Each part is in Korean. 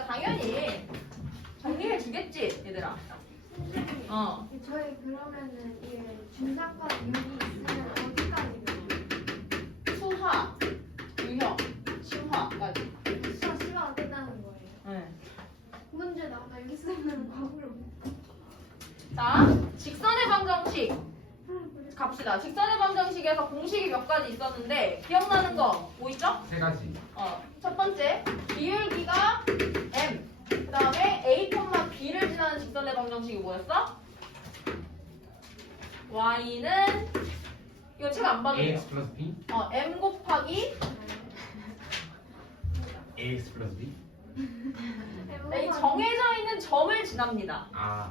내가 당연히 정리해 주겠지, 얘들아. 선생님, 저희 그러면은 이게 중상과 유리 있으면 어디까지 배워요? 수화, 유형, 심화까지. 시간 끝나는 거예요. 네. 문제 나와 여기 쓰면 과거를 못. 자, 직선의 방정식 갑시다. 직선의 방정식에서 공식이 몇 가지 있었는데 기억나는 거 뭐 있죠? 세 가지. 첫 번째, 기울기가 m. 그 다음에 a, b를 지나는 직선의 방정식이 뭐였어? y는 이거 책 안 봐도 돼요. ax 플러스 b? m 곱하기 ax 플러스 b? 이 정해져 있는 점을 지납니다. 아,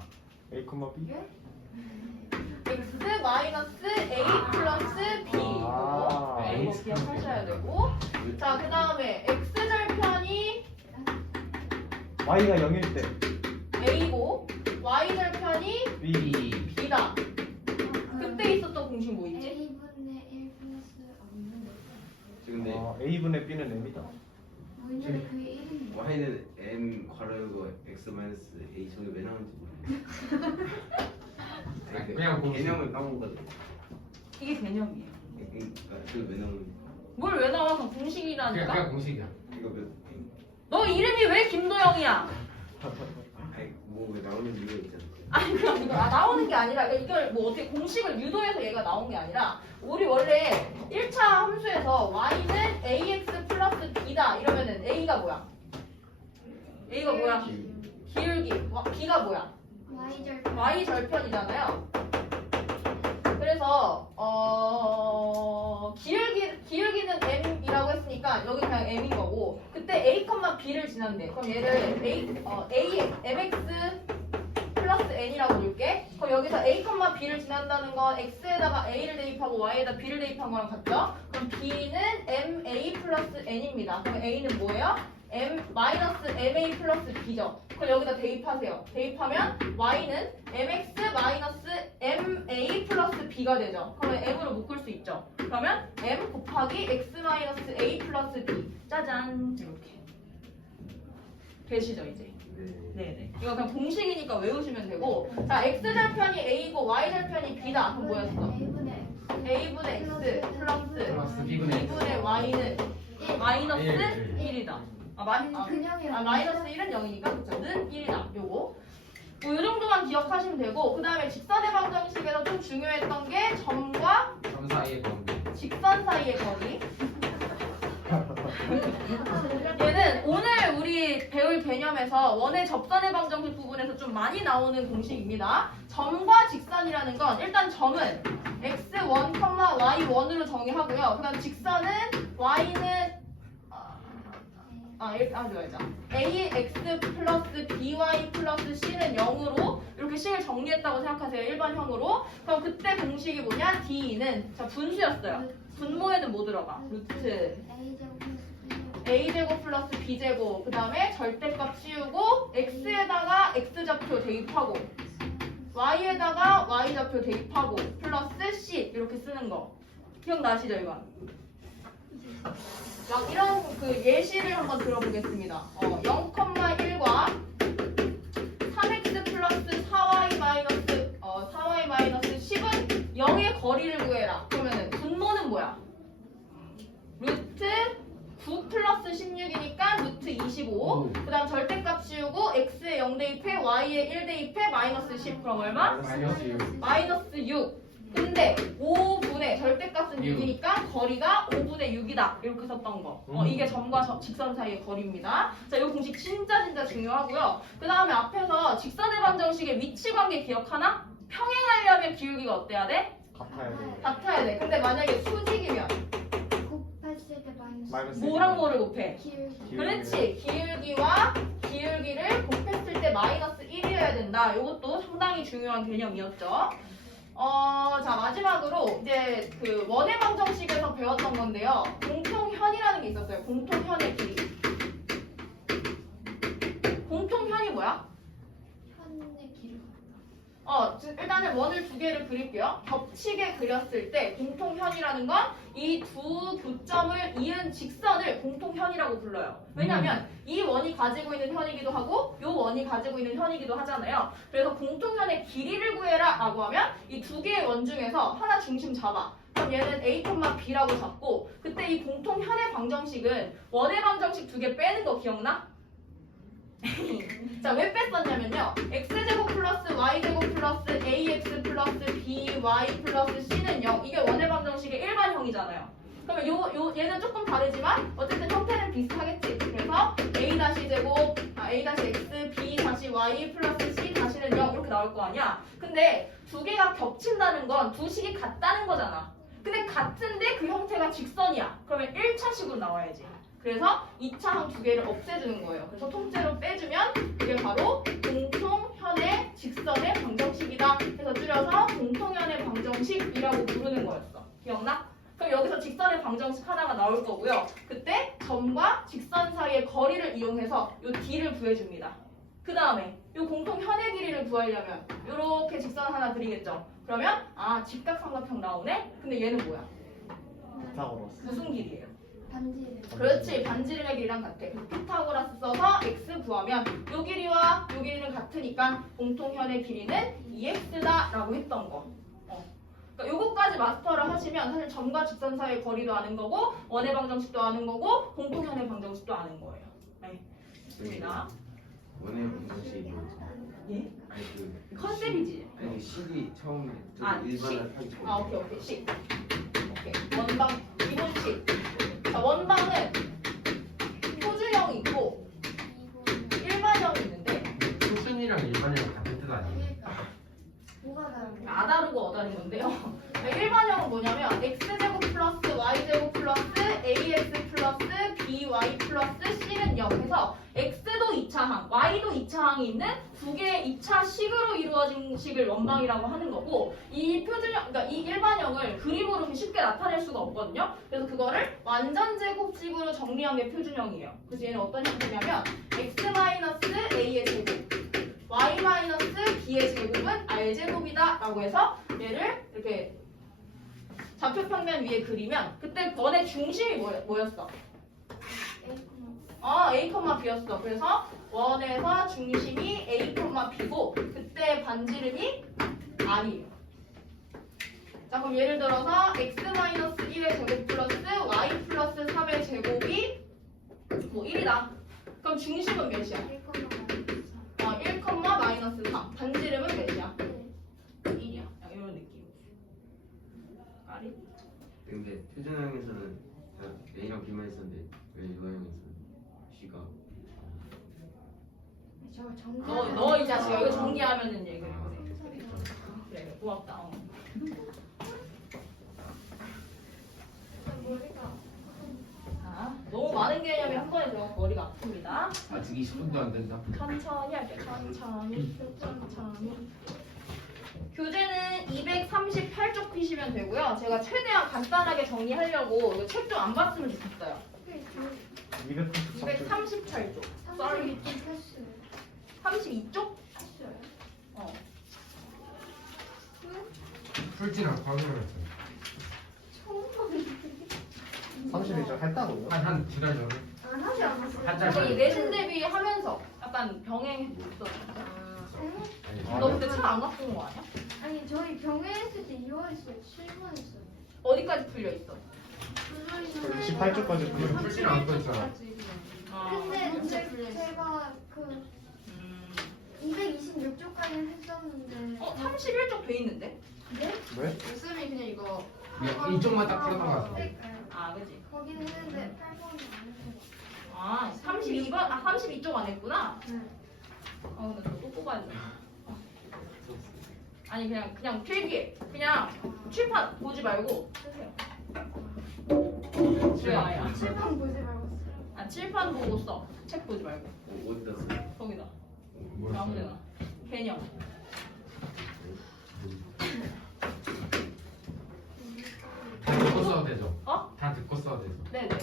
A, B? x 마이너스 a 플러스 b 이거 이거 기억하셔야 되고, 자 그 다음에 x 절편이 Y가 0일 때 a고 y 절편이 B. b다. 그때 있었던 공식 뭐 있지? A분의 1 플러스 없는데 근데 A분의 B는 M이다. 뭐 있는데 그게 1인데 y는 m 괄호 열고 x 마이너스 a 저게 왜 나오는지 모르겠어요. 그냥 공식. 개념을 까먹거든. 이게 개념이에요. 그게 왜 나오는지. 뭘 왜 나와서 그냥 공식이라니까? 공식이야. 이거 몇 너 이름이 왜 김도영이야? 아니 뭐 왜 나오는 이유가 있잖아. 아니 그냥 이거 나오는 게 아니라 이걸 뭐 어떻게 공식을 유도해서 얘가 나온 게 아니라 우리 원래 1차 함수에서 y는 ax 플러스 b다 이러면은 a가 뭐야? a가 뭐야? 기울기. b가 뭐야? Y절편 y 절편이잖아요. 그래서 기울기는 m이라고 했으니까 여기 그냥 m인 거고, 그때 a, b를 지난대. 그럼 얘를 mx 플러스 n이라고 볼게. 그럼 여기서 a, b를 지난다는 건 x에다가 a를 대입하고 y에다 b를 대입한 거랑 같죠? 그럼 b는 ma 플러스 n입니다. 그럼 a는 뭐예요? m 마이너스 ma 플러스 b죠. 그럼 여기다 대입하세요. 대입하면 y는 mx 마이너스 ma 플러스 b가 되죠. 그러면 m으로 묶을 수 있죠. 그러면 m 곱하기 x 마이너스 a 플러스 b. 짜잔. 이렇게 되시죠 이제. 네네. 이거 그냥 공식이니까 외우시면 되고, 자 x절편이 a고 y절편이 b다. 그럼 뭐였어? a분의 x 플러스 b분의 b분의 y는 마이너스 일. 1이다. 그냥이야. 마이너스 1은 0이니까 그쵸? 는 1이다. 요거. 뭐 요 정도만 기억하시면 되고, 그 다음에 직선의 방정식에서 좀 중요했던 게 점과 점 사이의 관계. 직선 사이의 거리. 얘는 오늘 우리 배울 개념에서 원의 접선의 방정식 부분에서 좀 많이 나오는 공식입니다. 점과 직선이라는 건 일단 점은 x1, y1으로 정의하고요. 그 다음 직선은 y는 좋아. ax 플러스 by 플러스 c는 0으로 이렇게 식을 정리했다고 생각하세요. 일반형으로. 그럼 그때 공식이 뭐냐? d는 자 분수였어요. 분모에는 뭐 들어가? 루트 a제곱 플러스 b제곱, 그 다음에 절대값 씌우고 x에다가 x좌표 대입하고 y에다가 y좌표 대입하고 플러스 c 이렇게 쓰는 거 기억나시죠 이건? 막 이런 그 예시를 한번 들어보겠습니다. 0,1과 3x 플러스 4y 마이너스 10은 0의 거리를 구해라. 그러면은 분모는 뭐야? 루트 9 플러스 16이니까 루트 25. 그 다음 절대값 씌우고 x에 0 대입해 y에 1 대입해 마이너스 10. 그럼 얼마? 마이너스 6. 마이너스 6. 근데 5분의 절대값은 6. 6이니까 거리가 5분의 6이다. 이렇게 썼던 거. 이게 점과 직선 사이의 거리입니다. 자, 이 공식 진짜 중요하고요. 그 다음에 앞에서 직선의 방정식의 위치 관계 기억하나? 평행하려면 기울기가 어때야 돼? 같아야 돼. 같아야 돼. 근데 만약에 수직이면 곱했을 때 마이너스 뭐랑 뭐를 곱해? 기울기 그렇지. 기울기와 기울기를 곱했을 때 마이너스 1이어야 된다. 이것도 상당히 중요한 개념이었죠. 자, 마지막으로 이제 그 원의 방정식에서 배웠던 건데요. 공통현이라는 게 있었어요. 공통현의 길이. 공통현이 뭐야? 현의 길이 일단은 원을 두 개를 그릴게요. 겹치게 그렸을 때 공통현이라는 건 이 두 교점을 이은 직선을 공통현이라고 불러요. 왜냐면 이 원이 가지고 있는 현이기도 하고 이 원이 가지고 있는 현이기도 하잖아요. 그래서 공통현의 길이를 구해라 라고 하면 이 두 개의 원 중에서 하나 중심 잡아. 그럼 얘는 A, B라고 잡고 그때 이 공통현의 방정식은 원의 방정식 두 개 빼는 거 기억나? 자, 왜 뺐었냐면요. x제곱 플러스 y제곱 플러스 ax 플러스 by 플러스 c는 0. 이게 원의 방정식의 일반형이잖아요. 그러면 얘는 조금 다르지만 어쨌든 형태는 비슷하겠지. 그래서 a-제곱, a-x, b-y 플러스 c 다시는 0 이렇게 나올 거 아니야. 근데 두 개가 겹친다는 건 두 식이 같다는 거잖아. 근데 같은데 그 형태가 직선이야. 그러면 1차식으로 나와야지. 그래서 2차항 두 개를 없애주는 거예요. 그래서 통째로 빼주면 그게 바로 공통현의 직선의 방정식이다. 그래서 줄여서 공통현의 방정식이라고 부르는 거였어. 기억나? 그럼 여기서 직선의 방정식 하나가 나올 거고요. 그때 점과 직선 사이의 거리를 이용해서 이 d를 구해줍니다. 그 다음에 이 공통현의 길이를 구하려면 이렇게 직선 하나 그리겠죠. 그러면 직각삼각형 나오네? 근데 얘는 뭐야? 피타고라스. 무슨 길이에요? 반지. 그렇지, 반지름의 길이랑 같아. 그래서 피타고라스 써서 x 구하면 요 길이와 요 길이는 같으니까 공통현의 길이는 2x다 라고 했던 거. 그러니까 요거까지 마스터를 하시면 사실 점과 직선 사이의 거리도 아는 거고 원의 방정식도 아는 거고 공통현의 방정식도 아는 거예요. 네, 좋습니다. 원의 방정식이 뭐지? 예? 아니 컨셉이지. 아니 식이 처음에 식. 일반을 하기 전에. 오케이. 식. 오케이. 원방, 기본식. 자, 원방은 표준형이 있고 일반형이 있는데 표준이랑 일반이랑 같은 뜻 아니에요? 뭐가 다른 거야? 아다르고 어다른 건데요. 일반형은 뭐냐면 x제곱 플러스 y제곱 플러스 ax 플러스 by 플러스 c는 0 해서 x도 2차항, y도 2차항이 있는 두 개의 2차 식으로 이루어진 식을 원방이라고 하는 거고 이 표준형, 그러니까 이 일반형을 그림으로 이렇게 쉽게 나타낼 수가 없거든요. 그래서 그거를 완전제곱식으로 정리한 게 표준형이에요. 그래서 얘는 어떤 형태냐면 x-a의 제곱 y-b의 제곱은 r제곱이다 라고 해서 얘를 이렇게 좌표평면 위에 그리면 그때 원의 중심이 뭐였어? A, B였어. 그래서 원에서 중심이 A, B고 그때 반지름이 R이에요. 자, 그럼 예를 들어서 x-1의 제곱 플러스 y 플러스 3의 제곱이 뭐 1이다. 그럼 중심은 몇이야? 1,-3. 반지름은 몇이야? 1이야. 이런 느낌. 알이? 근데 표준형에서는 다 A랑 B만 있었는데 왜 일반형에서는 C가? 저거 정리. 너 이 자식아 이거 정리하면은 얘기해. 그래 고맙다. 머리가. 자, 너무 많은 개념이 한 번에 들어가서 머리가 아픕니다. 아직 20분도 안 된다. 천천히 할게요. 천천히. 교재는 238쪽 피시면 되고요. 제가 최대한 간단하게 정리하려고 이거 책 좀 안 봤으면 좋겠어요. 238쪽. Sorry. 32쪽? 풀지랑 방송을 했어요. 32점 했다고요? 한 두 달 전에. 안 하지 않았어요? 한 달 저희 전에. 내신 대비 하면서 약간 병행했었어요. 아니, 너 근데 차 안 갖고 온 거 아니야? 아니 저희 병에 했을 때 2월했어요. 7월했어요. 어디까지 풀려 있어? 28쪽까지 이거 풀지랑 안 떠있잖아. 근데 제가 그 226쪽까지 했었는데. 31쪽 돼 있는데? 네? 왜? 쌤이 그냥 이거 이쪽만 딱 풀었던 것 같아. 아, 그지? 거기는 했는데 8번이 안 했어요. 아, 32번? 32쪽 안 했구나? 네. 근데 또 뽑아야 돼. 아니, 그냥 필기해. 그냥 칠판 보지 말고 쓰세요. 그래, 아야. 칠판 보지 말고 쓰라고. 칠판 보고 써. 책 보지 말고. 어디다 써? 거기다. 뭐였어요? 아무데나. 개념. 다 듣고 써도 되죠? 어? 다 듣고 써도 되죠? 네네.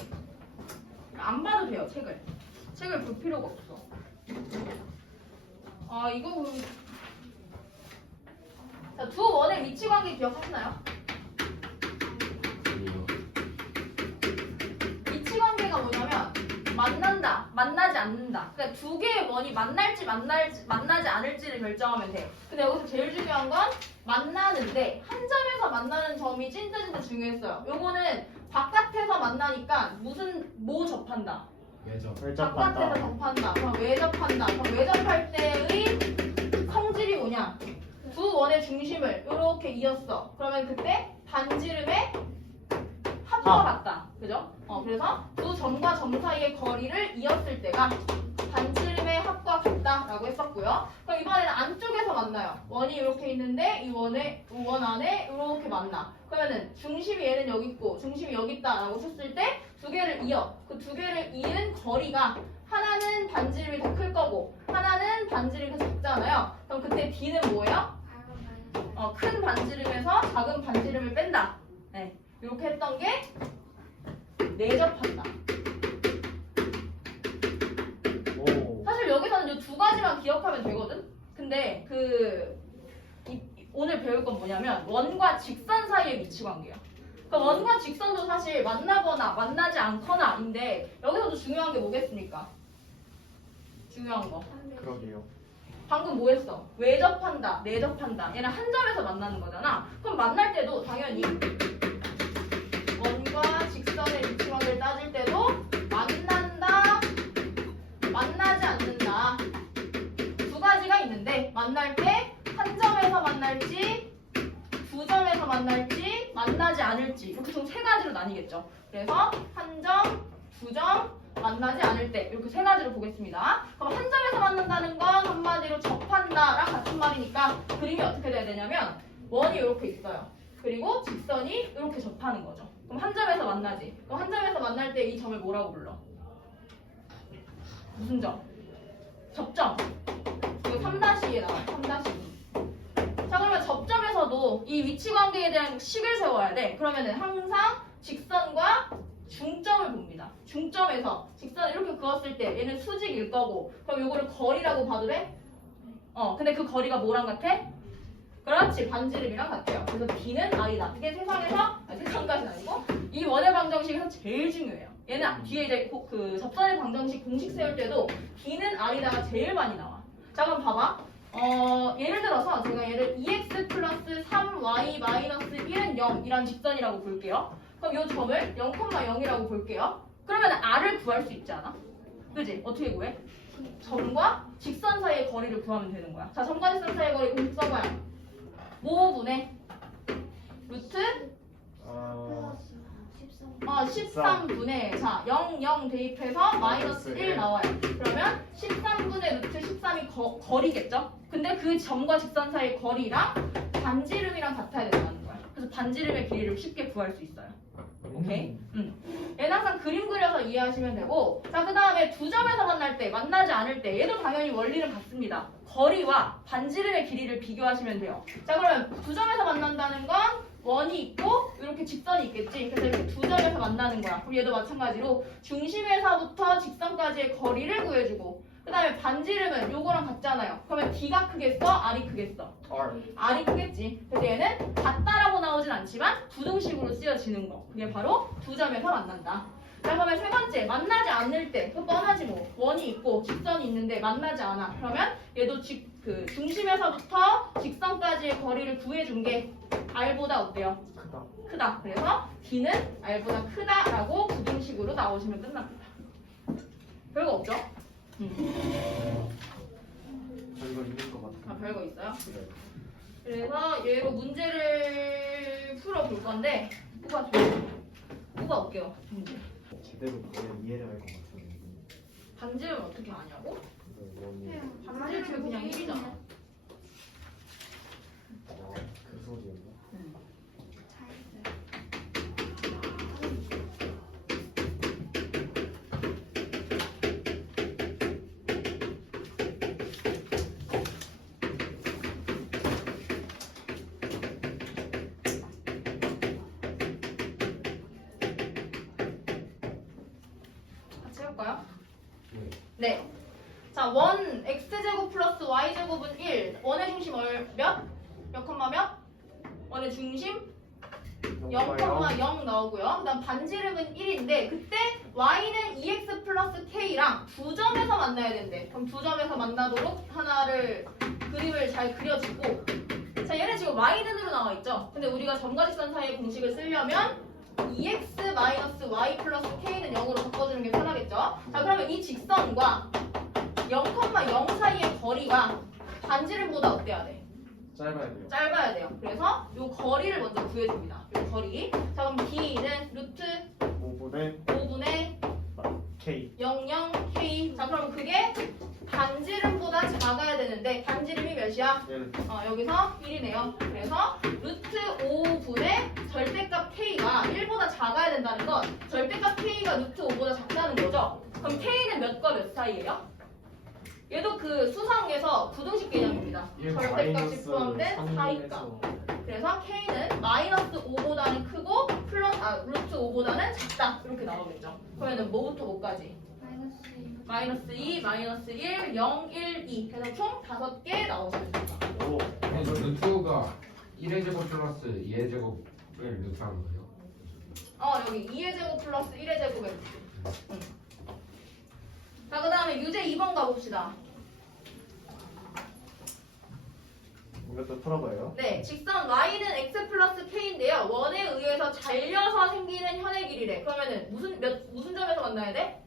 안 봐도 돼요, 책을. 책을 볼 필요가 없어. 이거 자, 두 원의 위치 관계 기억하시나요? 아니요. 위치 관계가 뭐냐면 만난다, 만나지 않는다. 그러니까 두 개의 원이 만날지 만나지 않을지를 결정하면 돼요. 근데 여기서 제일 중요한 건 만나는데 한 점에서 만나는 점이 진짜 중요했어요. 요거는 바깥에서 만나니까 뭐 접한다. 왜죠? 바깥에서 접한다. 그럼 왜 접한다. 그럼 왜 접할 때의 성질이 뭐냐? 두 원의 중심을 이렇게 이었어. 그러면 그때 반지름의 합과 같다. 그죠? 그래서 두 점과 점 사이의 거리를 이었을 때가 반지름의 합과 같다라고 했었고요. 그럼 이번에는 안쪽에서 만나요. 원이 이렇게 있는데 이 원 안에 이렇게 만나. 그러면은 중심이 얘는 여기 있고 중심이 여기 있다라고 쳤을 때 두 개를 이어. 그 두 개를 이은 거리가 하나는 반지름이 더 클 거고 하나는 반지름이 더 작잖아요. 그럼 그때 D는 뭐예요? 큰 반지름에서 작은 반지름을 뺀다. 네, 이렇게 했던 게 내접한다. 오. 사실 여기서는 이 두 가지만 기억하면 되거든. 근데 오늘 배울 건 뭐냐면 원과 직선 사이의 위치 관계야. 그러니까 원과 직선도 사실 만나거나 만나지 않거나인데 여기서도 중요한 게 뭐겠습니까? 중요한 거. 그러게요. 방금 뭐 했어? 왜 접한다, 내 접한다. 얘는 한 점에서 만나는 거잖아. 그럼 만날 때도 당연히 원과 직선의 위치 관계를 따질 때도 만난다, 만나지 않는다. 두 가지가 있는데 만날 때 한 점에서 만날지 두 점에서 만날지 만나지 않을지 이렇게 총 세 가지로 나뉘겠죠. 그래서 한 점, 두 점, 만나지 않을 때 이렇게 세 가지로 보겠습니다. 그럼 한 점에서 만난다는 건 한마디로 접한다랑 같은 말이니까 그림이 어떻게 돼야 되냐면 원이 이렇게 있어요. 그리고 직선이 이렇게 접하는 거죠. 그럼 한 점에서 만나지. 그럼 한 점에서 만날 때 이 점을 뭐라고 불러? 무슨 점? 접점. 이거 3-2에 나와요. 3-2. 자, 그러면 접점에서도 이 위치 관계에 대한 식을 세워야 돼. 그러면은 항상 직선과 중점을 봅니다. 중점에서 직선을 이렇게 그었을 때 얘는 수직일 거고 그럼 이거를 거리라고 봐도 돼? 근데 그 거리가 뭐랑 같아? 그렇지, 반지름이랑 같아요. 그래서 B는 R이다. 이게 세상까지는 아니고 이 원의 방정식에서 제일 중요해요. 얘는 뒤에 이제 그 접선의 방정식 공식 세울 때도 B는 R이다가 제일 많이 나와. 자, 그럼 봐봐. 예를 들어서 제가 얘를 2x 플러스 3y 마이너스 1은 0이란 직선이라고 볼게요. 그럼 이 점을 0,0이라고 볼게요. 그러면 R을 구할 수 있지 않아? 그지? 어떻게 구해? 점과 직선 사이의 거리를 구하면 되는 거야. 자, 점과 직선 사이의 거리 공식 써봐요. 5분의 루트 13분의 자 0, 0 대입해서 마이너스 1 나와요. 그러면 13분의 루트 13이 거리겠죠? 근데 그 점과 직선 사이의 거리랑 반지름이랑 같아야 된다는 거야. 그래서 반지름의 길이를 쉽게 구할 수 있어요. 오케이? 얘는 항상 그림 그려서 이해하시면 되고 자, 그 다음에 두 점에서 만날 때, 만나지 않을 때 얘도 당연히 원리는 같습니다. 거리와 반지름의 길이를 비교하시면 돼요. 자, 그러면 두 점에서 만난다는 건 원이 있고 이렇게 직선이 있겠지. 그래서 이렇게 두 점에서 만나는 거야. 그럼 얘도 마찬가지로 중심에서부터 직선까지의 거리를 구해주고 그 다음에 반지름은 요거랑 같잖아요. 그러면 D가 크겠어? R이 크겠어? R이 크겠지. 그래서 얘는 같다라고 나오진 않지만 부등식으로 쓰여지는 거. 그게 바로 두 점에서 만난다. 자, 그러면 세 번째, 만나지 않을 때. 그 뻔하지 뭐. 원이 있고 직선이 있는데 만나지 않아. 그러면 얘도 중심에서부터 직선까지의 거리를 구해준 게 R보다 어때요? 크다. 그래서 D는 R보다 크다라고 부등식으로 나오시면 끝납니다. 별거 없죠? 별거 있는 것 같아요. 아, 별거 있어요? 네. 그래서 얘로 문제를 풀어볼 건데 뽑아올게요. 문제. 제대로 이해를 할 것 같은데. 반지름 어떻게 아냐고? 반지름은 그냥 1이잖아. 그 소리였나? 같이 해볼까요? 네. 네. 자, 원 x제곱 플러스 y제곱은 1. 원의 중심 몇? 0, 몇? 원의 중심 0,0 나오고요. 그다음 반지름은 1인데 그때 y는 2x 플러스 k랑 두 점에서 만나야 된대. 그럼 두 점에서 만나도록 하나를 그림을 잘 그려주고 자 얘는 지금 y는으로 나와 있죠. 근데 우리가 점과 직선 사이의 공식을 쓰려면 2x 마이너스 y 플러스 k는 0으로 바꿔주는 게 편하겠죠. 자 그러면 이 직선과 0,0 사이의 거리가 반지름보다 어때야 돼? 짧아야 돼요. 짧아야 돼요. 그래서 이 거리를 먼저 구해줍니다. 이 거리. 자 그럼 b는 루트 5분의 5분의 k. 00k. 자 그럼 그게 반지름보다 작아야 되는데 반지름이 몇이야? 얘는 여기서 1이네요. 그래서 루트 5분의 절대값 k가 1보다 작아야 된다는 건 절대값 k가 루트 5보다 작다는 거죠. 그럼 k는 몇과 몇 사이예요? 얘도 그 수상에서 부등식 개념입니다. 절대값이 포함된 사이값. 그래서 k는 마이너스 5보다는 크고 플러스 루트 5보다는 작다. 이렇게 나오겠죠. 그러면은 뭐부터 뭐까지? 마이너스 2. 마이너스 2, 마이너스 1, 0, 1, 2. 그래서 총 5개 나오십니다. 오. 그래서 루트가 1의 제곱 플러스 2의 제곱을 루트하는 거예요? 여기 2의 제곱 플러스 1의 제곱에 자, 그 다음에 유제 2번 가봅시다. 이것도 풀어봐요. 네, 직선 y는 x 플러스 k인데요. 원에 의해서 잘려서 생기는 현의 길이래. 그러면은 무슨 점에서 만나야 돼?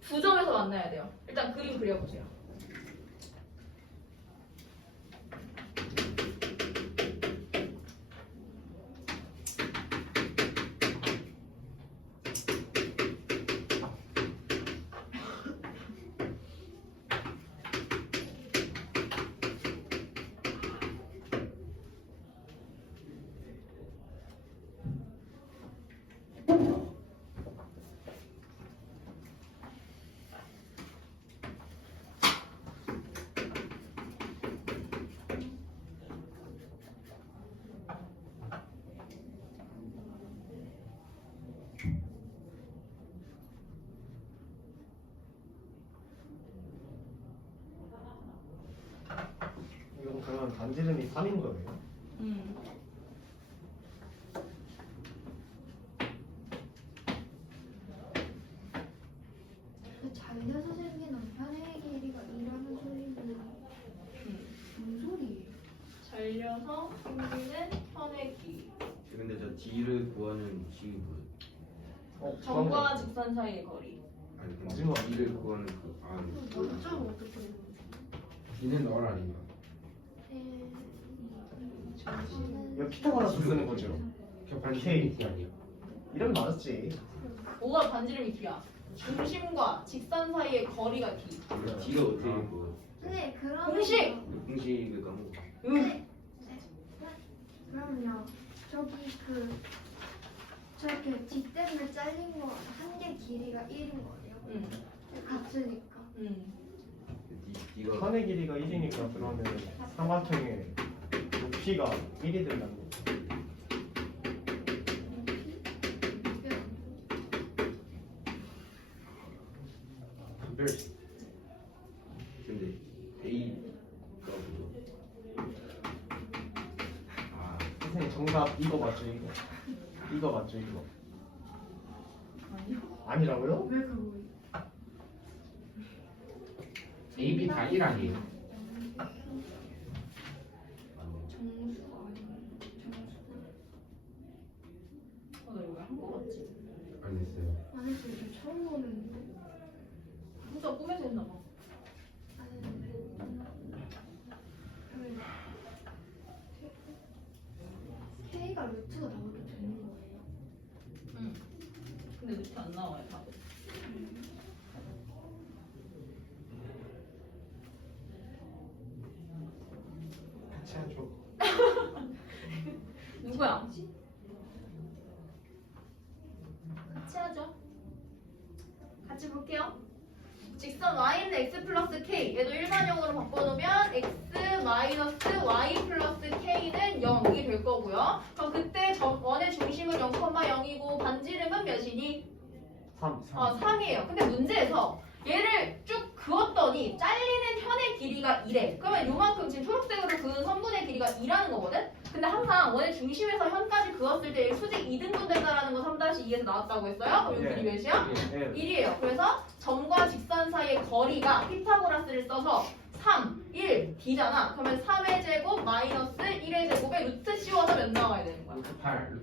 두 점에서 만나야 돼요. 일단 그림 그려보세요. 이건 그러면 반지름이 3인 거예요? 그 잘려서 생기는 현의 길이가 2라는 소리는 무슨 소리예요? 잘려서 생기는 현의 길이. 근데 저 D를 구하는 식이 뭐예요? 점과 직선 사이의 거리. 아니 마지막. 근데 D를 구하는 어쩌고 어떻게 되는 거지? D는 얼 아닌가? 이거 피타고라스 쓰는 거죠? 그냥 반지름이 D 아니야? 이름 맞았지. 5가 반지름이 D야. 중심과 직선 사이의 거리가 D. D가 어떻게 된 거예요? 네, 그러면 공식! 공식을 까먹어. 그럼요. 저렇게 뒤 때문에 잘린 거 한 개 길이가 1인 거예요. 같으니까. D가 선의 길이가 1이니까 그러면 삼각형의 높이가 1이 된다는 거. 분별식. 근데 A가 뭐야? 아 선생님 정답 이거 맞죠 이거? 이거 맞죠 이거? 아니라고요? 왜 그거? A, B 다 1 아니에요? 정수가 아니에요. 나 이거 한거 같지? 안 했어요. 안 했어요. 저 처음 보는데. 혼자 꿈에서 했나 봐. 안 했는데. K가 루트가 나와도 되는 거예요? 근데 루트 안 나와요, 답은. 같이 하죠. 누구야? 같이 하죠. 같이 볼게요. 직선 y는 x 플러스 k. 얘도 일반형으로 바꿔놓으면 x 마이너스 y 플러스 k는 0이 될 거고요. 그럼 그때 원의 중심은 0,0이고 반지름은 몇이니? 3. 3이에요. 근데 문제에서 얘를 쭉 그었더니 잘리는 현의 길이가 2래. 그러면 요만큼 지금 초록색으로 그은 선분의 길이가 A가 2라는 거거든? 근데 항상 원의 중심에서 현까지 그었을 때 수직 2등분 된다라는 거 3-2에서 나왔다고 했어요? 그럼 길이 몇이야? 예. 1이에요. 그래서 점과 직선 사이의 거리가 피타고라스를 써서 3, 1, D잖아. 그러면 3의 제곱 마이너스 1의 제곱에 루트 씌워서 몇 나와야 되는 거야? 루트 8.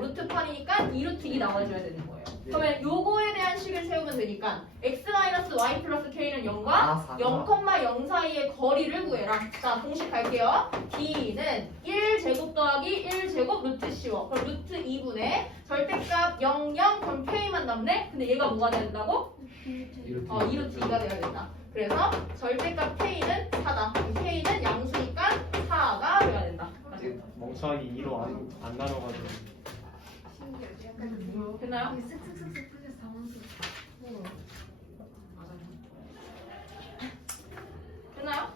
루트 8이니까 2루트 2 나와줘야 되는 거예요. 그러면 요거에 대한 식을 세우면 되니까 x 마이너스 y 플러스 k는 0과 0,0 사이의 거리를 구해라. 자, 공식 갈게요. d는 1제곱 더하기 1제곱 루트 씌워. 그럼 루트 2분의 절대값 0, 0, 그럼 k만 남네? 근데 얘가 뭐가 된다고? 이루트 2루트 2가 돼야 된다. 그래서 절대값 k는 4다. k는 양수니까 4가 돼야 된다. 멍청하게 2로 안 나눠가지고. 신기하지? 약간 됐나요? 이게 쓱쓱쓱쓱 풀려서 당황스러워. 됐나요?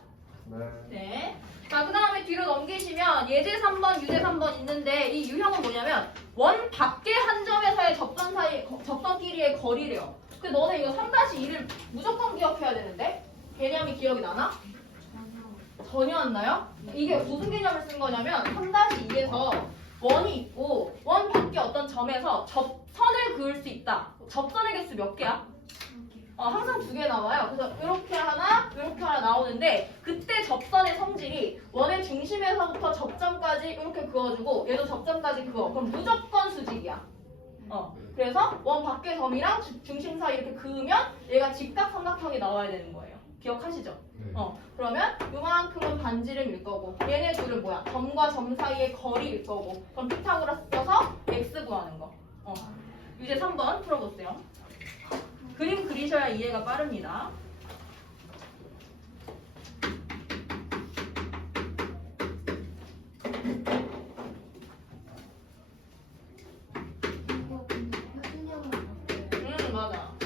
네. 네. 자, 그 다음에 뒤로 넘기시면 예제 3번, 유제 3번 있는데 이 유형은 뭐냐면 원 밖의 한 점에서의 접선끼리의 거리래요. 근데 너네 이거 3-2를 무조건 기억해야 되는데 개념이 기억이 나나? 전혀 안 나요? 이게 무슨 개념을 쓴 거냐면 3-2에서 원이 있고 원 밖의 어떤 점에서 접선을 그을 수 있다. 접선의 개수 몇 개야? 항상 2개 나와요. 그래서 이렇게 하나 나오는데 그때 접선의 성질이 원의 중심에서부터 접점까지 이렇게 그어주고 얘도 접점까지 그어. 그럼 무조건 수직이야. 그래서 원 밖의 점이랑 중심 사이 이렇게 그으면 얘가 직각삼각형이 나와야 되는 거예요. 기억하시죠? 네. 그러면 요만큼은 반지름일 거고 얘네 둘은 뭐야? 점과 점 사이의 거리일 거고 그럼 피타고라스 써서 x 구하는 거. 유제 3번 풀어보세요. 그림 그리셔야 이해가 빠릅니다. 이거 근데 표준형으로 바꿔요. 맞아.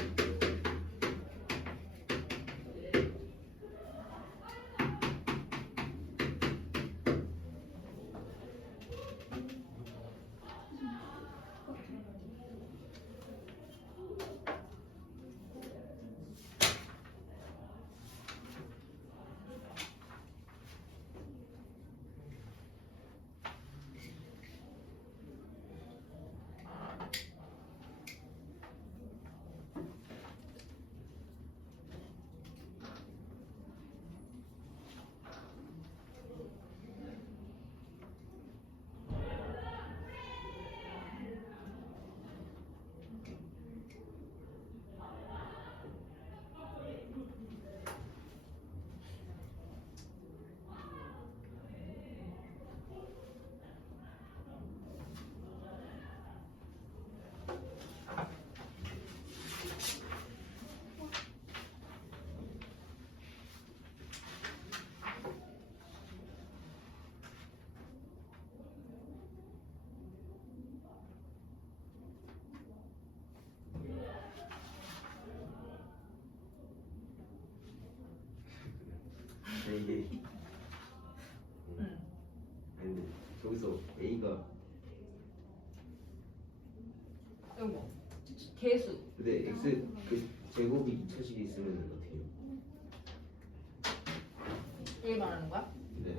이게 아니 근데 저기서 A가 이거 개수. 근데 X 그 제곱이 2차식이 있으면 어떻게 해요? 얘 말하는 거야? 네.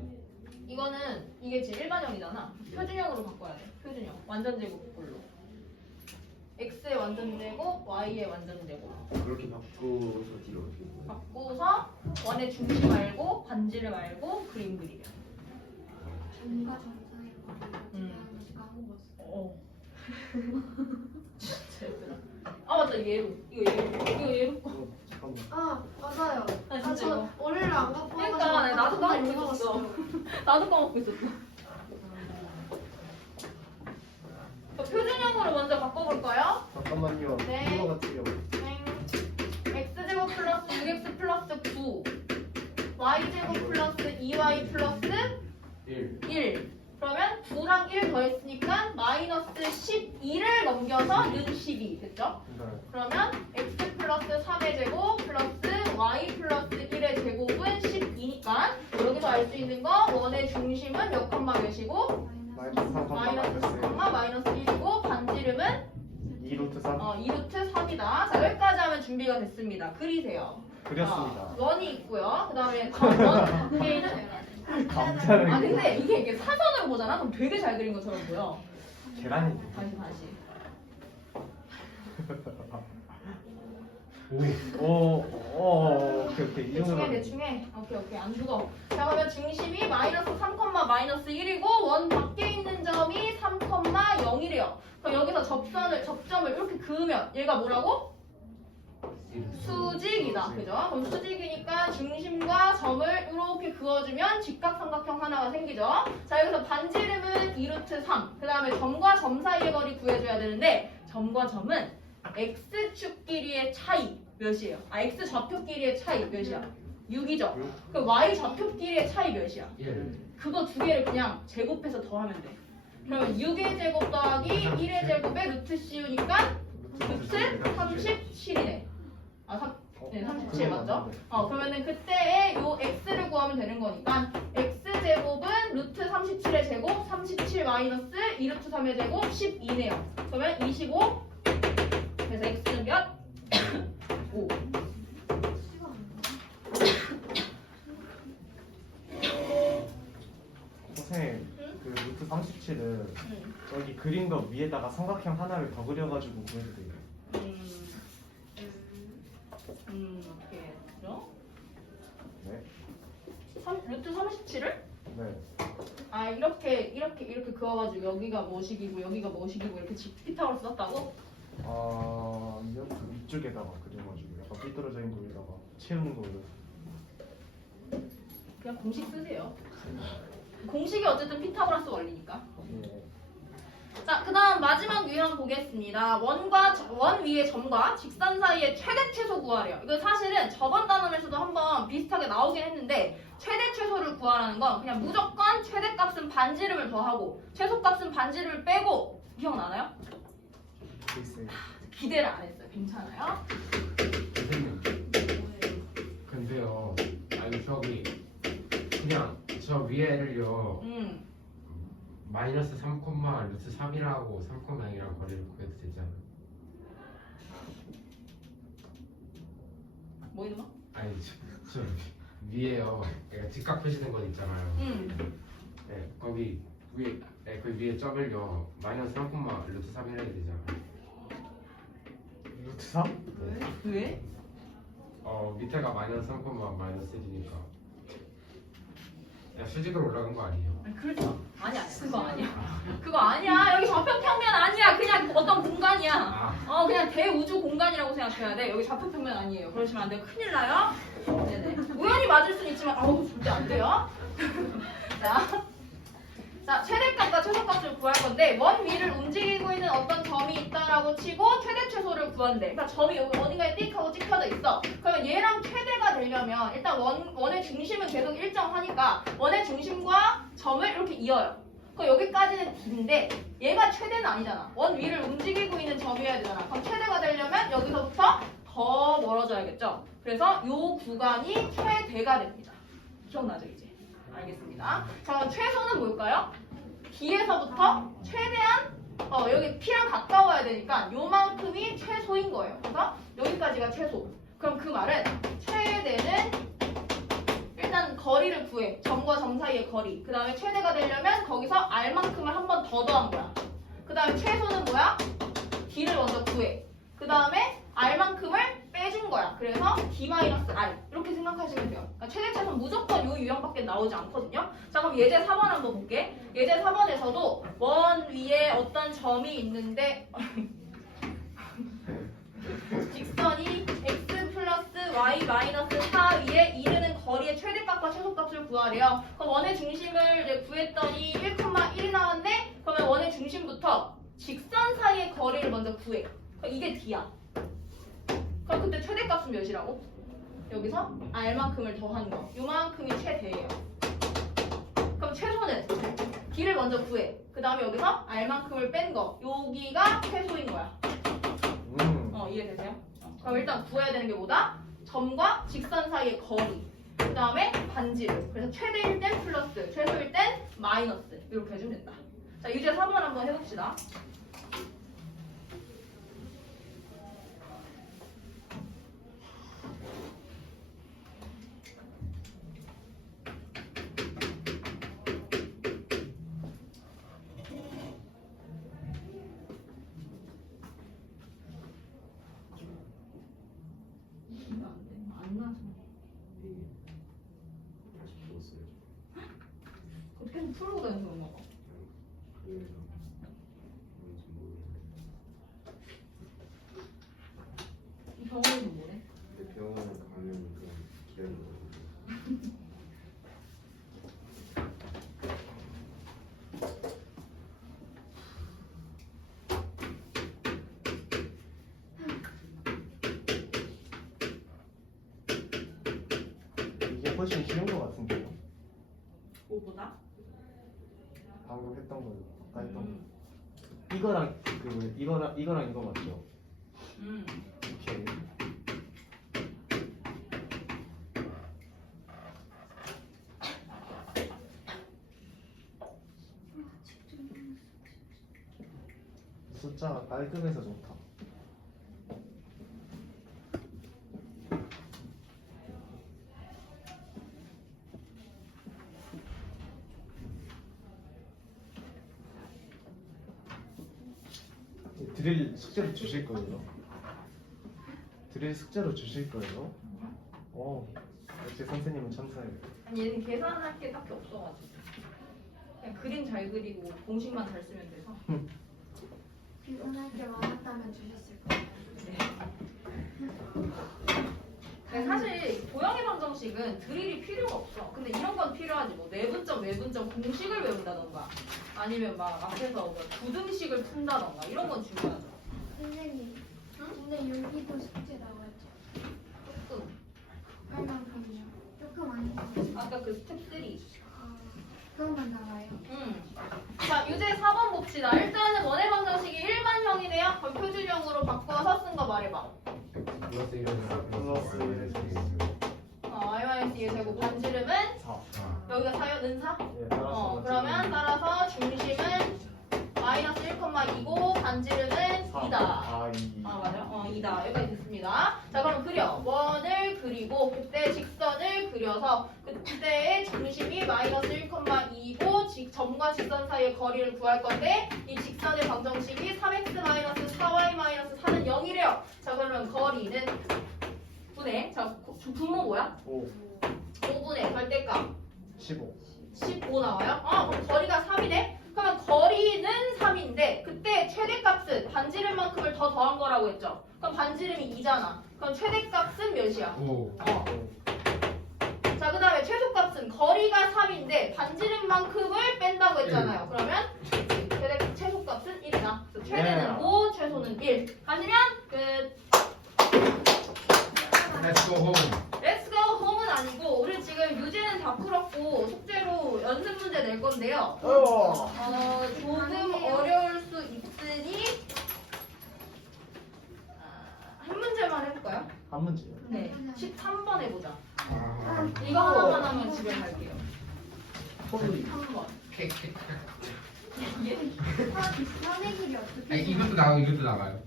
이거는 이게 지금 일반형이잖아. 표준형으로 바꿔야 돼. 표준형. 완전 제곱꼴로. x의 완전 제곱, y의 완전 제곱. 그렇게 바꿔서 뒤로 어떻게 보여요? 바꾸서 원의 중심 알고 반지름 알고 그림 그리려. 점과 점 사이의 거리가 음. 까먹었어. 진짜 얘들아. 맞다. 이거 예루. 잠깐만. 아 맞아요. 아, 진짜 저 이거. 원래를 안 갖고 그러니까 와가지고 나도 까먹고 읽어봤어요. 있었어. 나도 까먹고 있었어. 표준형으로 먼저 바꿔볼까요? 잠깐만요. 네. 이거 같아요. x제곱 플러스 6x 플러스 9 y제곱 플러스 2y 플러스 1 그러면 9랑 1 더했으니까 마이너스 12를 넘겨서 는 12 됐죠? 네. 그러면 x 플러스 3의 제곱 플러스 y 플러스 1의 제곱은 12니까 여기서 알 수 있는 거 원의 중심은 몇 컴마 몇이고 마이너스 3, 마이너스 3컴마 마이너스 1이고 반지름은 2루트 3 2루트 3이다. 자, 여기까지 하면 준비가 됐습니다. 그리세요. 그렸습니다. 원이 있고요. 그 다음에 원 밖에는 감자를 아 근데 이게 사선으로 보잖아? 그럼 되게 잘 그린 것처럼 보여. 계란이 다시. 오케이 대충 해. 오케이. 안 죽어. 자, 그러면 중심이 마이너스 3, 마이너스 1이고 원 밖에 있는 점이 3, 0이래요. 그럼 여기서 접점을 이렇게 그으면 얘가 뭐라고? 수직이다. 그죠? 그럼 수직이니까 중심과 점을 이렇게 그어주면 직각삼각형 하나가 생기죠. 자, 여기서 반지름은 2루트 3. 그 다음에 점과 점 사이의 거리 구해줘야 되는데 점과 점은 x축 길이의 차이 몇이에요? x 좌표 길이의 차이 몇이야? 6이죠? 그럼 y 좌표 길이의 차이 몇이야? 1. 그거 두 개를 그냥 제곱해서 더하면 돼. 그러면 6의 제곱 더하기 1의 제곱에 루트 씌우니까 루트 37이네. 네, 37 맞죠? 그러면은 그때의 요 x를 구하면 되는 거니까 x제곱은 루트 37의 제곱 37 마이너스 2루트 3의 제곱 12네요. 그러면 25. 그래서 x는 몇? 5. 선생님 그 루트 37은 여기 그린 거 위에다가 삼각형 하나를 더 그려가지고 구해도 돼요. 어떻게 했죠? 네. 루트 37을? 네. 아 이렇게 그어가지고 여기가 뭐식이고 여기가 뭐식이고 이렇게 피타고라스 썼다고? 이쪽에다가 그려가지고 약간 삐뚤어져 있는 거에다가 채우는 거예요. 그냥 공식 쓰세요. 공식이 어쨌든 피타고라스 원리니까. 예. 자, 그 다음 마지막 유형 보겠습니다. 원 위의 점과 직선 사이의 최대 최소 구하래요. 이거 사실은 저번 단원에서도 한번 비슷하게 나오긴 했는데 최대 최소를 구하라는 건 그냥 무조건 최대값은 반지름을 더하고 최소값은 반지름을 빼고 기억나나요? 글쎄. 기대를 안 했어요. 괜찮아요? 선생님. 근데요. 아니 저기 그냥 저 위에를요. 마이너스 3, 루트 3이라고 3, 0이랑 거리를 구해도 되잖아. 뭐 이놈아? 아니 저 위에요. 그러니까 직각 표시된 거 있잖아요. 네, 거기 위에 그 위에 점을요. 마이너스 3, 루트 3이라 해야 되잖아. 루트 3? 네. 왜? 밑에가 마이너스 3, 마이너스 1이니까. 야, 수직으로 올라간 거 아니에요? 아니 그렇죠. 아니야. 그거 아니야. 여기 좌표평면 아니야. 그냥 어떤 공간이야. 그냥 대우주 공간이라고 생각해야 돼. 여기 좌표평면 아니에요. 그러시면 안 돼요. 큰일 나요. 네네. 우연히 맞을 수는 있지만 절대 안 돼요. 자, 최대값과 최소값을 구할 건데 원 위를 움직이고 있는 어떤 점이 있다라고 치고 최대 최소를 구한대. 그러니까 점이 여기 어딘가에 띡 하고 찍혀져 있어. 그러면 얘랑 최대가 되려면 일단 원의 중심은 계속 일정하니까 원의 중심과 점을 이렇게 이어요. 그럼 여기까지는 D인데 얘가 최대는 아니잖아. 원 위를 움직이고 있는 점이어야 되잖아. 그럼 최대가 되려면 여기서부터 더 멀어져야겠죠. 그래서 요 구간이 최대가 됩니다. 기억나죠 이제? 알겠습니다. 자, 그럼 최소는 뭘까요? D에서부터 최대한 여기 P랑 가까워야 되니까 요만큼이 최소인 거예요. 그래서 여기까지가 최소. 그럼 그 말은 최대는 일단 거리를 구해. 점과 점 사이의 거리. 그 다음에 최대가 되려면 거기서 R만큼을 한 번 더 더한 거야. 그 다음에 최소는 뭐야? D를 먼저 구해. 그 다음에 R만큼을 빼준 거야. 그래서 D-R 이렇게 생각하시면 돼요. 그러니까 최대 최소는 무조건 이 유형밖에 나오지 않거든요. 자, 그럼 예제 4번 한번 볼게. 예제 4번에서도 원 위에 어떤 점이 있는데 직선이 x 플러스 y 마이너스 4 위에 이르는 거리의 최대값과 최소값을 구하래요. 그럼 원의 중심을 이제 구했더니 1,1이 나왔네? 그러면 원의 중심부터 직선 사이의 거리를 먼저 구해. 그럼 이게 D야. 그럼 그때 최대값은 몇이라고? 여기서 R만큼을 더한 거. 요만큼이 최대예요. 그럼 최소는 D를 먼저 구해. 그 다음에 여기서 R만큼을 뺀 거. 여기가 최소인 거야. 이해되세요? 그럼 일단 구해야 되는 게 뭐다? 점과 직선 사이의 거리. 그 다음에 반지름. 그래서 최대일 땐 플러스, 최소일 땐 마이너스. 이렇게 해주면 된다. 자, 유제 4번 한번 해봅시다. 풀고 다니는 건가 봐. 그래서 뭔지 모르겠는데. 병원은 뭐래? 근데 병원에 가면 그냥 기다리거든요. 이게 훨씬 쉬운 것 같은데요. 뭐보다? 방금 했던 거, 아까 했던 거. 이거랑 이거랑 이거 맞죠? 오케이. 숫자가 깔끔해서 좋다. 드릴 숙제로 주실 거예요? 드릴 숙제로 주실 거예요? 역시 선생님은 천사예요. 아니 얘는 계산할 게 딱히 없어가지고 그냥 그림 잘 그리고 공식만 잘 쓰면 돼서. 계산할 게 많았다면 주셨을 거예요. 근데 사실 도형의 방정식은 드릴이 필요가 없어. 근데 이런 건 필요하지. 뭐 내분점, 외분점 공식을 외운다던가 아니면 막 앞에서 뭐 부등식을 푼다던가 이런 건 중요하죠. 선생님, 근데 여기도 숙제 나왔죠? 조금. 얼만큼이요? 조금 아니고. 아까 그 스텝 3. 그것만 나와요. 자, 유제 4번 봅시다. 일단은 원의 방정식이 일반형이네요. 그럼 표준형으로 바꿔서 쓴 거 말해봐. 플러스 1에서 플러스 y-2의 제곱 반지름은 4. 여기가 4요? 는사? 예, 따라서 그러면 따라서 중심은 마이너스 1,2고 반지름은 2다. 아, 2. 맞아요? 2다. 여기까지 됐습니다. 자, 그럼 그려. 원을 그리고 그때 직선을 그려서 그때의 중심이 마이너스 1,2고 점과 직선 사이의 거리를 구할 건데 이 직선의 방정식이 3x-4y-4는 0이래요. 자, 그러면 거리는 분의 자, 분모 뭐야? 5. 5분의 절대값 15. 15 나와요? 그럼 거리가 3이네? 그러면 거리는 3인데 그때 최대값은 반지름만큼을 더 더한 거라고 했죠? 그럼 반지름이 2잖아. 그럼 최대값은 몇이야? 5. 자, 그 다음에 최소값은 거리가 3인데 반지름만큼을 뺀다고 했잖아요. 그러면 최소값은 1이다. 그래서 최대는 5, 최소는 1. 가시면 끝. Let's go home. Let's go home은 아니고 우리 지금 유제는 다 풀었고 숙제로 연습 문제 낼 건데요. 조금 어려울 수 있으니 한 문제만 해볼까요? 한 문제요. 네, 13번 해보자. 아, 이거 하나만 하면 집에 갈게요. 홀리. 13번. 현의 길이 어떻게? 아니, 이것도 나가고 이것도 나가요.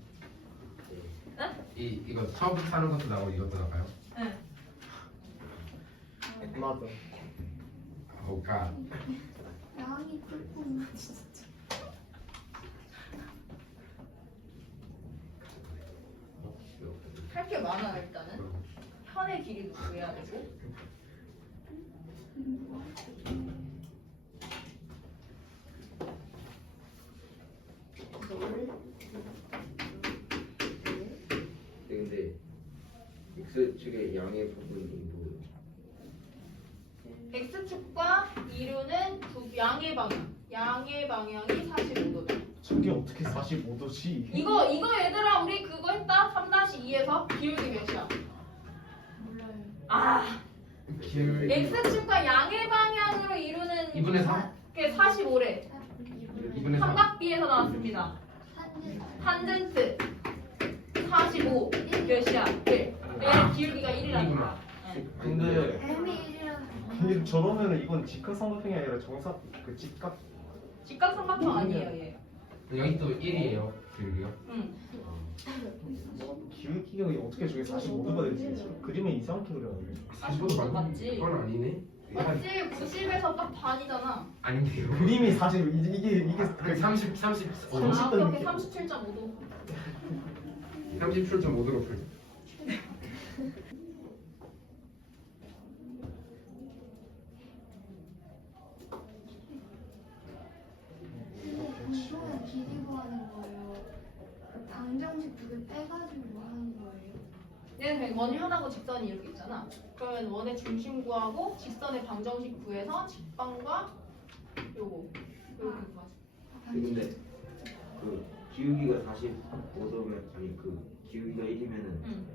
네? 이거 처음부터 사는 것도 나오고 이것도 나가요. 네. 맞아. 오 갓. 양이 조금 할 게 많아 일단은. 현의 길이도 구해야 되고. 근데 X축의 양의 부분이 뭐예요? X축과 이루는 양의 방향. 양의 방향이 45도죠. 저게 어떻게 45도지? 이거 얘들아 우리 그거 했다. 3-2에서 기울기 몇이야? 몰라요. 길. X축과 양의 방향으로 이루는 2분의 3? 그게 45래. 2분의 3. 삼각비에서 나왔습니다. 탄젠트 45 몇이야? 1. 얘는 기울기가 1이라니까. 근데 M이 1이라는 이게 저러면은 이건 직각삼각형이 아니라 정사 그 직각. 직각삼각형 아니에요, 얘. 여기 또 1이에요. 길이요. 응. 기울기가 어떻게 저게 45도가 될지 그림을 이상하게 그려놨네. 45도 맞지? 그건 아니네. 맞지? 90에서 딱 반이잖아. 아닌데요. 그림이 40 이게 그 30, 30. 35. 아, 그렇게 느낌. 37.5도. 37.5도로 풀. 하는 거예요? 그 방정식 두 개 빼가지고 하는 거예요? 얘는 그냥 원현하고 직선이 이렇게 있잖아. 그러면 원의 중심 구하고 직선의 방정식 구해서 직방과 요거 이렇게 구하자. 근데 그 기울기가 45도면 아니 그 기울기가 1이면은 응.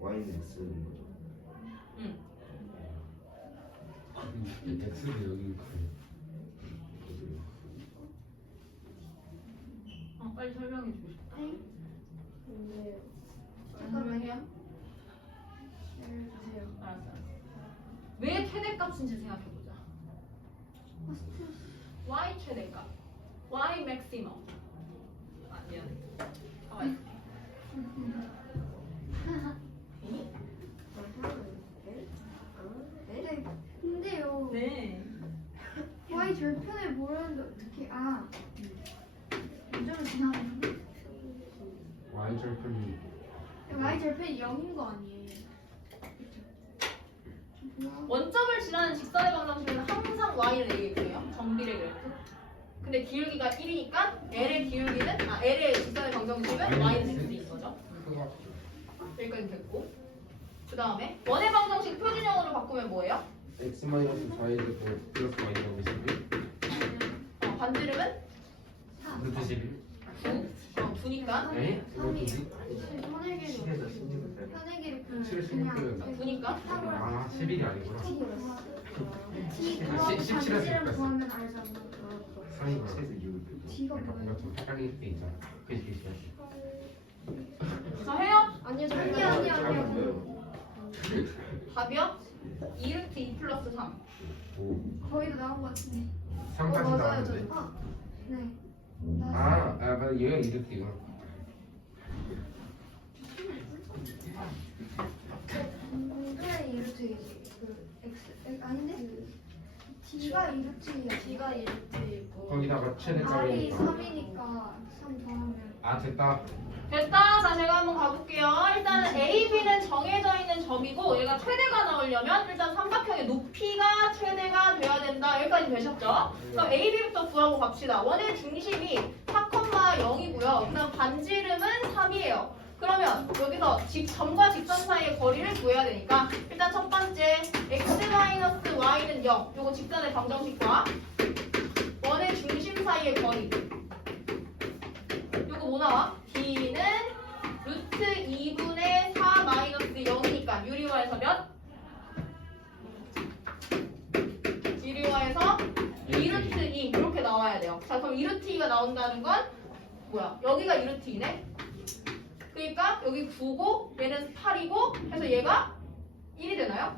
y는 x인 거죠. 응. X도 여기 있고. 빨리 설명해 주고 싶다. 근데 설명해요? 알려주세요. 알았어. 왜 최대값인지 생각해보자. y 최대값, y maximum. 아 미안해. 가만히 있을게. 네. 근데요. 네. y 절편을 모르는데 어떻게 점을 지나가는 Y 절편이 y 절편이 0인 거 아니에요? 그쵸? 원점을 지나는 직선의 방정식은 항상 y는 a겠고요. 정비례 그래프. 근데 기울기가 1이니까 l의 기울기는 l의 직선의 방정식은 y는 x인 거죠. 크가 여기까지 됐고. 그 다음에 원의 방정식 표준형으로 바꾸면 뭐예요? X 마이너스 4의 제곱 플러스 Y 제곱 11 반지름은 루트 11 9니까 네? 이거 뭐지? 현의 길이 시계에서 신지가 짧아. 현의 길이 7을 그냥 9니까 아 11이 아니구나 T 시- 구하고 17에서 반지름 바꿨어. 구하면 알잖아. 3이구나 시계에서 6을 T가 그러니까 뭐예요? 뭔가 좀 헷갈릴 때 있잖아 그치 자 해요? 아니요 짧아요. 답이요? 2루트 2 플러스 3 오 거의도 나온 것 같은데. 3까지 맞아요. 나왔는데 네. 맞아 얘가 이렇게구나 왜 이루트이지? 그 X 아닌데? T가 이루트이야. T가 2루트이고 거기다가 R이 최대값이니까 3이니까 3 더하면 아 됐다 됐다. 자 제가 한번 가볼게요. 일단은 A, B는 정해져 있는 점이고 얘가 최대가 나오려면 일단 삼각형의 높이가 최대가 돼야 된다. 여기까지 되셨죠? 그럼 A, B부터 구하고 갑시다. 원의 중심이 4,0이고요. 그다음 반지름은 3이에요. 그러면 여기서 점과 직선 사이의 거리를 구해야 되니까 일단 첫 번째 x-y는 0. 요거 직선의 방정식과 원의 중심 사이의 거리. 요거 뭐 나와? D는 루트 2분의 4 마이너스 0이니까 유리화에서 몇? 유리화에서 2루트 2 이렇게 나와야 돼요. 자 그럼 2루트 2가 나온다는 건 뭐야? 여기가 2루트 2네? 그러니까 여기 9고 얘는 8이고 해서 얘가 1이 되나요?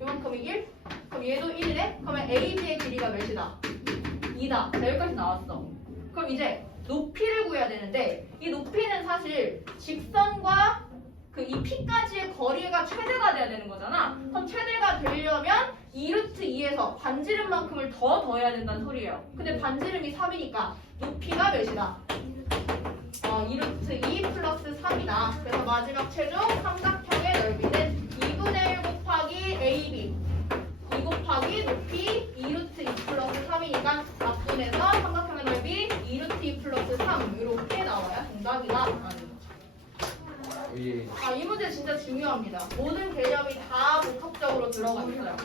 요만큼이 1? 그럼 얘도 1이네? 그러면 AB의 길이가 몇이다? 2다. 자 여기까지 나왔어. 그럼 이제 높이를 구해야 되는데 이 높이는 사실 직선과 그 이 P까지의 거리가 최대가 돼야 되는 거잖아. 그럼 최대가 되려면 2루트 2에서 반지름만큼을 더 더해야 된다는 소리예요. 근데 반지름이 3이니까 높이가 몇이다? 2루트 2 플러스 3이다. 그래서 마지막 최종 삼각형의 넓이는 2분의 1 곱하기 AB 2 곱하기 높이 2루트 2 플러스 3이니까 앞분에서 삼각형의 넓이 2루트 2 플러스 3 이렇게 나와야 정답이다 라는 거죠. 예. 이 문제 진짜 중요합니다. 모든 개념이 다 복합적으로 들어가 있어요.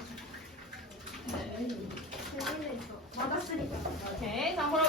재미는 있어. 맞았으니까. 오케이. 자 그럼